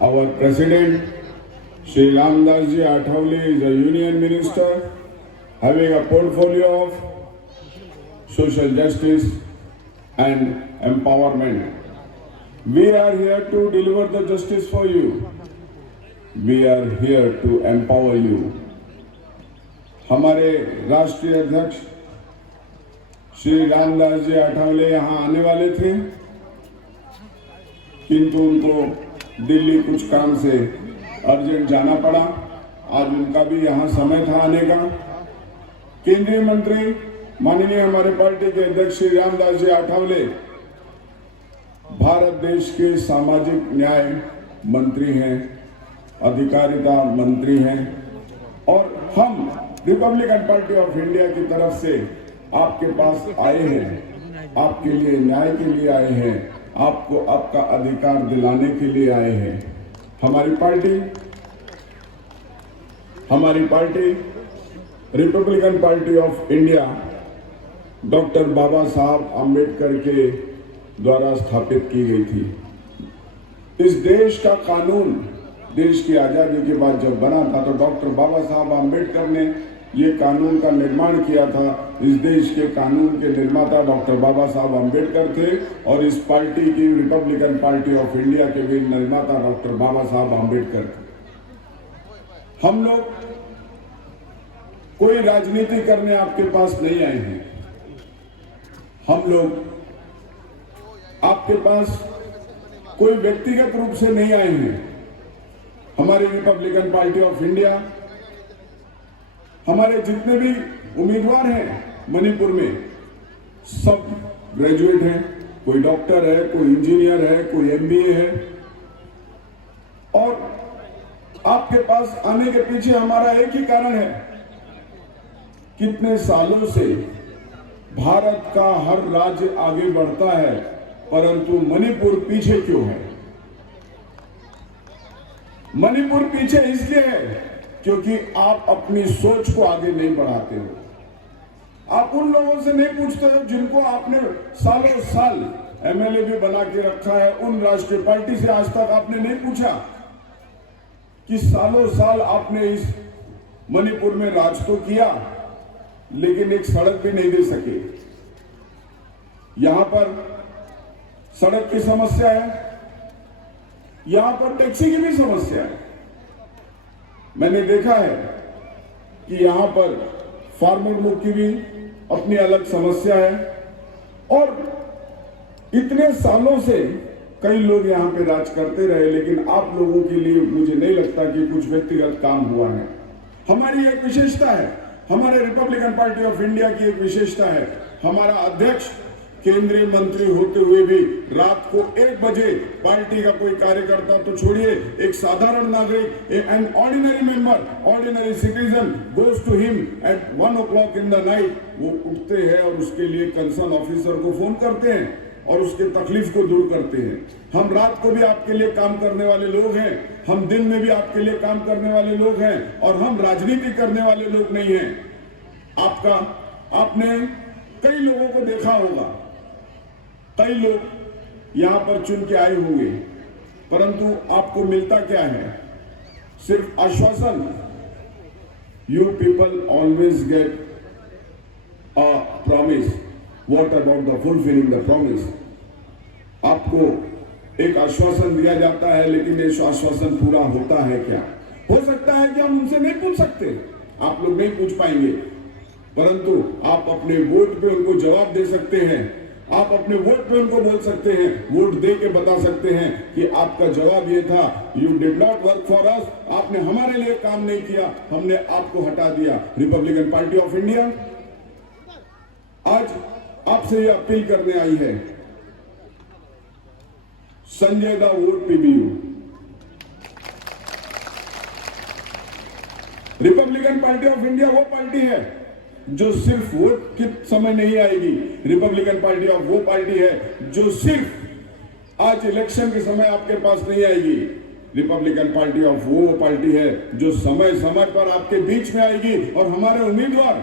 Our President, Shri Ramdas Ji Athawale, is a Union Minister having a portfolio of social justice and empowerment. We are here to deliver the justice for you. We are here to empower you. हमारे राष्ट्रीय अध्यक्ष श्री रामदास जी आठवले यहाँ आने वाले थे, किंतु उनको दिल्ली कुछ काम से अर्जेंट जाना पड़ा। आज उनका भी यहाँ समय था आने का। केंद्रीय मंत्री माननीय हमारे पार्टी के अध्यक्ष श्री रामदास जी आठवले भारत देश के सामाजिक न्याय मंत्री हैं, अधिकारिता मंत्री हैं, और हम रिपब्लिकन पार्टी ऑफ इंडिया की तरफ से आपके पास आए हैं, आपके लिए न्याय के लिए आए हैं, आपको आपका अधिकार दिलाने के लिए आए हैं। हमारी party Republican Party of India doctor Baba Saheb Ambedkar के द्वारा स्थापित की गई थी। इस देश का कानून देश की आजादी के बाद जब बना था तो डॉक्टर बाबा साहब आम्बेडकर ने ये कानून का निर्माण किया था। इस देश के कानून के निर्माता डॉक्टर बाबा साहब आम्बेडकर थे और इस पार्टी की रिपब्लिकन पार्टी ऑफ इंडिया के भी निर्माता डॉक्टर बाबा साहब आम्बेडकर थे। हम लोग कोई राजनीति करने आपके पास नहीं आए हैं। हम लोग आपके पास कोई व्यक्तिगत रूप से नहीं आए हैं। हमारी रिपब्लिकन पार्टी ऑफ इंडिया, हमारे जितने भी उम्मीदवार हैं मणिपुर में, सब ग्रेजुएट हैं। कोई डॉक्टर है, कोई इंजीनियर है, कोई एमबीए है। और आपके पास आने के पीछे हमारा एक ही कारण है, कितने सालों से भारत का हर राज्य आगे बढ़ता है परंतु मणिपुर पीछे क्यों है? मणिपुर पीछे इसलिए है क्योंकि आप अपनी सोच को आगे नहीं बढ़ाते हो। आप उन लोगों से नहीं पूछते हो जिनको आपने सालों साल एमएलए भी बना के रखा है। उन राष्ट्रीय पार्टी से आज तक आपने नहीं पूछा कि सालों साल आपने इस मणिपुर में राज तो किया लेकिन एक सड़क भी नहीं दे सके। यहां पर सड़क की समस्या है, यहां पर टैक्सी की भी समस्या है। मैंने देखा है कि यहां पर फार्मर लोग की भी अपनी अलग समस्या है और इतने सालों से कई लोग यहां पे राज करते रहे, लेकिन आप लोगों के लिए मुझे नहीं लगता कि कुछ व्यक्तिगत काम हुआ है। हमारी एक विशेषता है, हमारे रिपब्लिकन पार्टी ऑफ इंडिया की एक विशेषता है, हमारा अध्यक्ष केंद्रीय मंत्री होते हुए भी रात को 1 बजे पार्टी का कोई कार्यकर्ता तो छोड़िए, एक साधारण नागरिक, an ordinary member, ordinary citizen goes to him at 1 o'clock in the night. वो उठते हैं और उसके लिए कंसर्न ऑफिसर को फोन करते हैं और उसके तकलीफ को दूर करते हैं। हम रात को भी आपके लिए काम करने वाले लोग हैं, हम दिन में भी आपके लिए काम करने वाले लोग हैं और हम राजनीति करने वाले लोग नहीं हैं। आपने कई लोगों को देखा होगा, कई लोग यहां पर चुन के आए होंगे, परंतु आपको मिलता क्या है? सिर्फ आश्वासन। You people always get a promise, what about the fulfilling the promise? आपको एक आश्वासन दिया जाता है लेकिन ये आश्वासन पूरा होता है क्या? हो सकता है कि हम उनसे नहीं पूछ सकते, आप लोग नहीं पूछ पाएंगे, परंतु आप अपने वोट पे उनको जवाब दे सकते हैं। आप अपने वोट पे उनको बोल सकते हैं, वोट दे के बता सकते हैं कि आपका जवाब ये था, you did not work for us, आपने हमारे लिए काम नहीं किया, हमने आपको हटा दिया। रिपब्लिकन पार्टी ऑफ इंडिया आज आपसे ये अपील करने आई है, संजय दा vote PBU. Republican Party of India वो पार्टी है जो सिर्फ वोट के समय नहीं आएगी। रिपब्लिकन पार्टी ऑफ वो पार्टी है जो सिर्फ आज इलेक्शन के समय आपके पास नहीं आएगी। रिपब्लिकन पार्टी ऑफ वो पार्टी है जो समय समय पर आपके बीच में आएगी। और हमारे उम्मीदवार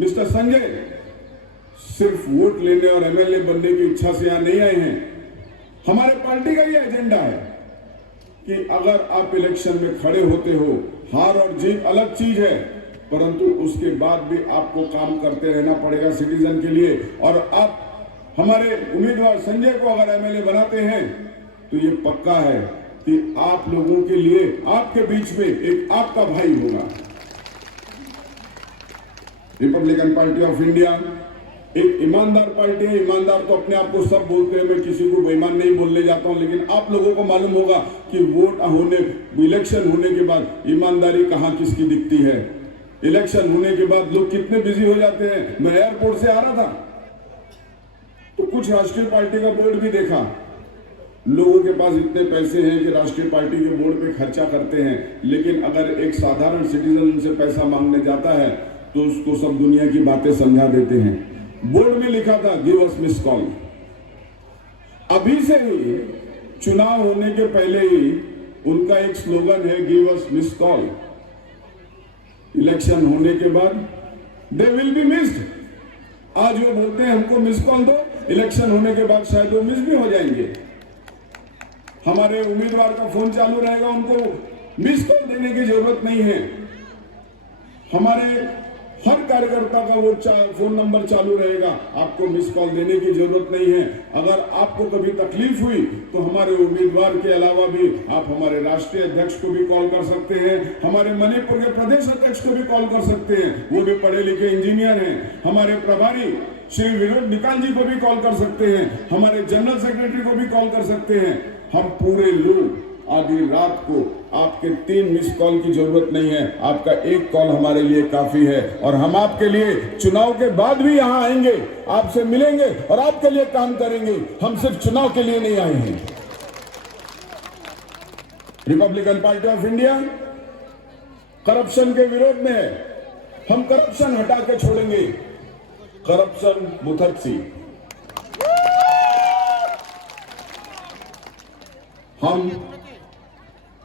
मिस्टर संजय सिर्फ वोट लेने और एमएलए बनने की इच्छा से यहां नहीं आए हैं। हमारे पार्टी का ये एजेंडा है कि अगर आप इलेक्शन में खड़े होते हो, हार और जीत अलग चीज है, परंतु उसके बाद भी आपको काम करते रहना पड़ेगा सिटीजन के लिए। और आप हमारे उम्मीदवार संजय को अगर एमएलए बनाते हैं तो ये पक्का है कि आप लोगों के लिए, आपके बीच में एक आपका भाई होगा। रिपब्लिकन पार्टी ऑफ इंडिया एक ईमानदार पार्टी है। ईमानदार तो अपने आप को सब बोलते हैं, मैं किसी को बेईमान नहीं बोलने जाता हूं, लेकिन आप लोगों को मालूम होगा कि वोट होने, इलेक्शन होने के बाद ईमानदारी कहां किसकी दिखती है। इलेक्शन होने के बाद लोग कितने बिजी हो जाते हैं। मैं एयरपोर्ट से आ रहा था तो कुछ राष्ट्रीय पार्टी का बोर्ड भी देखा। लोगों के पास इतने पैसे हैं कि राष्ट्रीय पार्टी के बोर्ड पे खर्चा करते हैं, लेकिन अगर एक साधारण सिटीजन उनसे पैसा मांगने जाता है तो उसको सब दुनिया की बातें समझा देते हैं। बोर्ड में लिखा था गिव अस मिस कॉल। अभी से ही चुनाव होने के पहले ही उनका एक स्लोगन है give us miss call. Election होने के बाद दे विल बी मिस्ड। आज वो बोलते हैं हमको मिस कॉल दो, इलेक्शन होने के बाद शायद वो मिस भी हो जाएंगे। हमारे उम्मीदवार का फोन चालू रहेगा, उनको मिस कॉल देने की जरूरत नहीं है। हमारे हर कार्यकर्ता का वो फोन नंबर चालू रहेगा, आपको मिस कॉल देने की जरूरत नहीं है। अगर आपको कभी तकलीफ हुई तो हमारे उम्मीदवार के अलावा भी आप हमारे राष्ट्रीय अध्यक्ष को भी कॉल कर सकते हैं, हमारे मणिपुर के प्रदेश अध्यक्ष को भी कॉल कर सकते हैं, वो भी पढ़े लिखे इंजीनियर हैं। हमारे प्रभारी श्री विनोद निकाल जी को भी कॉल कर सकते हैं, हमारे जनरल सेक्रेटरी को भी कॉल कर सकते हैं। हम पूरे लोग आधी रात को, आपके 3 मिस कॉल की जरूरत नहीं है, आपका एक कॉल हमारे लिए काफी है। और हम आपके लिए चुनाव के बाद भी यहां आएंगे, आपसे मिलेंगे और आपके लिए काम करेंगे। हम सिर्फ चुनाव के लिए नहीं आए हैं। Republican Party of India corruption के विरोध में है। हम करप्शन हटा के छोड़ेंगे। करप्शन मुथर्सी। हम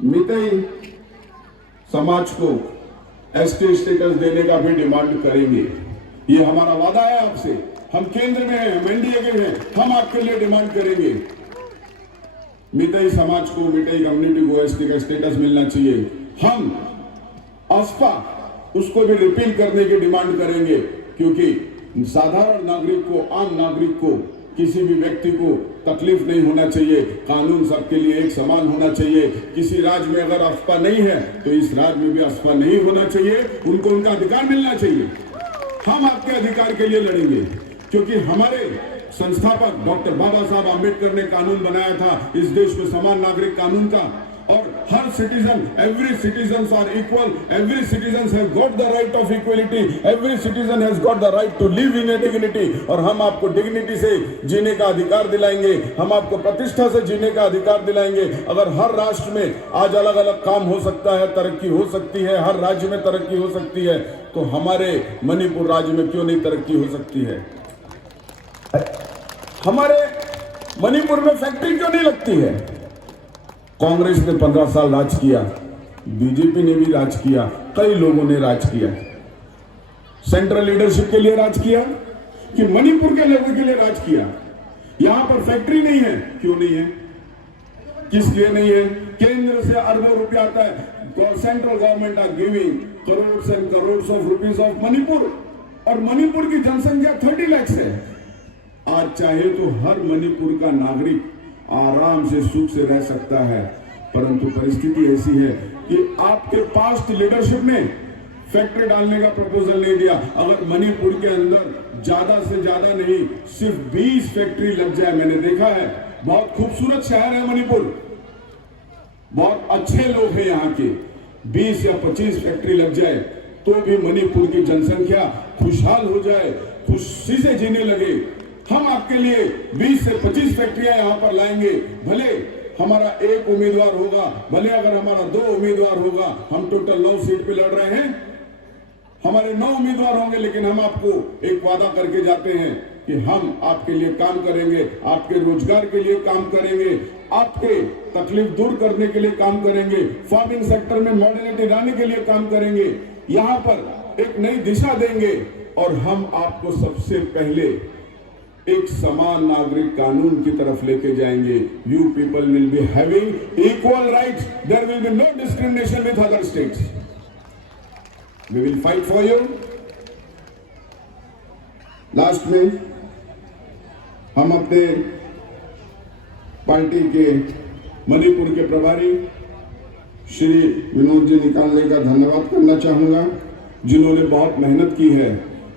मितई समाज को एसटी स्टेटस देने का भी डिमांड करेंगे। ये हमारा वादा है आपसे। हम केंद्र में हैं, हम एनडीए के हैं, हम आपके लिए डिमांड करेंगे। मितई समाज को, मितई कम्युनिटी को एसटी का स्टेटस मिलना चाहिए। हम आसपा उसको भी रिपील करने की डिमांड करेंगे, क्योंकि साधारण नागरिक को, आम नागरिक को, किसी भी व्यक्ति को तकलीफ नहीं होना चाहिए। कानून सबके लिए एक समान होना चाहिए। किसी राज्य में अगर अफवाह नहीं है तो इस राज्य में भी अफवाह नहीं होना चाहिए। उनको उनका अधिकार मिलना चाहिए। हम आपके अधिकार के लिए लड़ेंगे, क्योंकि हमारे संस्थापक डॉक्टर बाबा साहब आम्बेडकर ने कानून बनाया था इस देश में समान नागरिक कानून का। और हर citizen, every citizen are equal, every citizen have got the right of equality, every citizen has got the right to live in a dignity. और हम आपको डिग्निटी से जीने का अधिकार दिलाएंगे, हम आपको प्रतिष्ठा से जीने का अधिकार दिलाएंगे। अगर हर राष्ट्र में आज अलग अलग काम हो सकता है, तरक्की हो सकती है, हर राज्य में तरक्की हो सकती है, तो हमारे मणिपुर राज्य में क्यों नहीं तरक्की हो सकती है? हमारे मणिपुर में फैक्ट्री क्यों नहीं लगती है? कांग्रेस ने 15 साल राज किया, बीजेपी ने भी राज किया, कई लोगों ने राज किया। सेंट्रल लीडरशिप के लिए राज किया कि मणिपुर के लोगों के लिए राज किया? यहां पर फैक्ट्री नहीं है, क्यों नहीं है? किस लिए नहीं है? केंद्र से अरबों रुपया आता है। Central government are giving crore and crore of rupees of Manipur, और मणिपुर की जनसंख्या 30 लाख है। आज चाहे तो हर मणिपुर का नागरिक आराम से सुख से रह सकता है, परंतु परिस्थिति ऐसी है कि आपके पास्ट लीडरशिप ने फैक्ट्री डालने का प्रपोजल नहीं दिया। अगर मणिपुर के अंदर ज्यादा से ज्यादा नहीं, सिर्फ 20 फैक्ट्री लग जाए, मैंने देखा है, बहुत खूबसूरत शहर है मणिपुर, बहुत अच्छे लोग हैं यहाँ के, 20 या 25 फैक्ट्री लग जाए तो भी मणिपुर की जनसंख्या खुशहाल हो जाए, खुशी से जीने लगे। हम आपके लिए 20 से 25 फैक्ट्रियां यहां पर लाएंगे। भले हमारा एक उम्मीदवार होगा, भले अगर हमारा 2 उम्मीदवार होगा, हम टोटल 9 सीट पे लड़ रहे हैं, हमारे 9 उम्मीदवार होंगे, लेकिन हम आपको एक वादा करके जाते हैं कि हम आपके लिए काम करेंगे, आपके रोजगार के लिए काम करेंगे, आपके तकलीफ दूर करने के लिए काम करेंगे, फार्मिंग सेक्टर में मॉडर्निटी लाने के लिए काम करेंगे, यहाँ पर एक नई दिशा देंगे। और हम आपको सबसे पहले एक समान नागरिक कानून की तरफ लेके जाएंगे। You people will be having equal rights, there will be no discrimination with other states. We will fight for you. Last में हम अपने पार्टी के मणिपुर के प्रभारी श्री विनोद जी निकालने का धन्यवाद करना चाहूंगा, जिन्होंने बहुत मेहनत की है।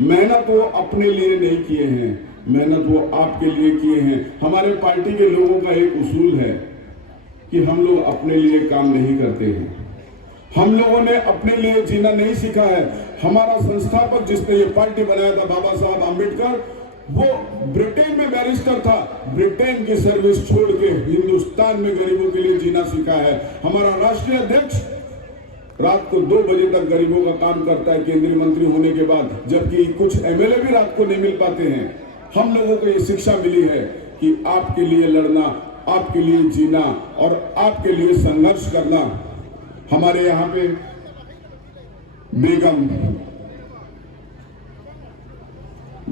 मेहनत वो अपने लिए नहीं किए हैं, मेहनत वो आपके लिए किए हैं। हमारे पार्टी के लोगों का एक उसूल है कि हम लोग अपने लिए काम नहीं करते हैं, हम लोगों ने अपने लिए जीना नहीं सीखा है। हमारा संस्थापक जिसने ये पार्टी बनाया था, बाबा साहब आम्बेडकर, वो ब्रिटेन में बैरिस्टर था। ब्रिटेन की सर्विस छोड़ के हिंदुस्तान में गरीबों के लिए जीना सीखा है। हमारा राष्ट्रीय अध्यक्ष रात को 2 बजे तक गरीबों का काम करता है केंद्रीय मंत्री होने के बाद, जबकि कुछ एमएलए भी रात को नहीं मिल पाते हैं। हम लोगों को ये शिक्षा मिली है कि आपके लिए लड़ना, आपके लिए जीना और आपके लिए संघर्ष करना। हमारे यहाँ पे बेगम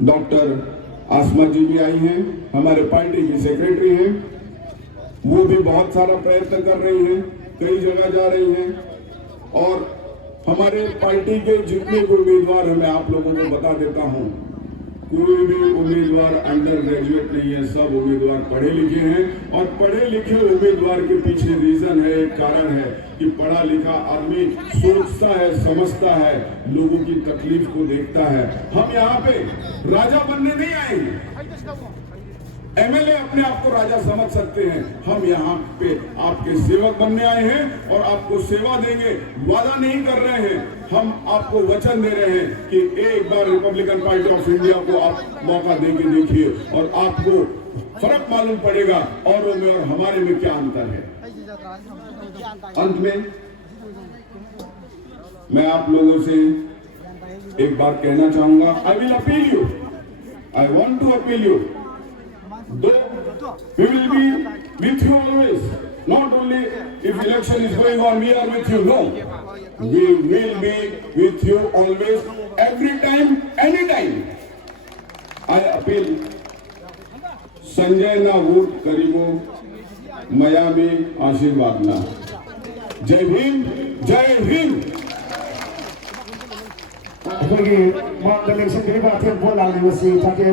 डॉक्टर आसमा जी भी आई हैं, हमारे पार्टी की सेक्रेटरी हैं, वो भी बहुत सारा प्रयत्न कर रही हैं, कई जगह जा रही हैं। और हमारे पार्टी के जितने भी उम्मीदवार हैं, मैं आप लोगों को बता देता हूं, कोई भी उम्मीदवार अंडर ग्रेजुएट नहीं है, सब उम्मीदवार पढ़े लिखे हैं। और पढ़े लिखे उम्मीदवार के पीछे रीजन है, एक कारण है कि पढ़ा लिखा आदमी सोचता है, समझता है, लोगों की तकलीफ को देखता है। हम यहाँ पे राजा बनने नहीं आए हैं, एमएलए अपने आप को राजा समझ सकते हैं। हम यहाँ पे आपके सेवक बनने आए हैं और आपको सेवा देंगे, वादा नहीं कर रहे हैं। हम आपको वचन दे रहे हैं कि एक बार रिपब्लिकन पार्टी ऑफ इंडिया को आप मौका देके देखिए और आपको फर्क मालूम पड़ेगा औरों में और हमारे में क्या अंतर है। अंत में मैं आप लोगों से एक बात कहना चाहूंगा, I will appeal you, I want to appeal you, we will be with you always, not only if election is going on we are with you, no, we will be with you always, every time, anytime. I appeal, Sanjay ना vote करीबो, मया में आशीर्वाद ना। जय भीम, जय Bhim. अखोगी model election के बाद बोला नहीं बस ये था कि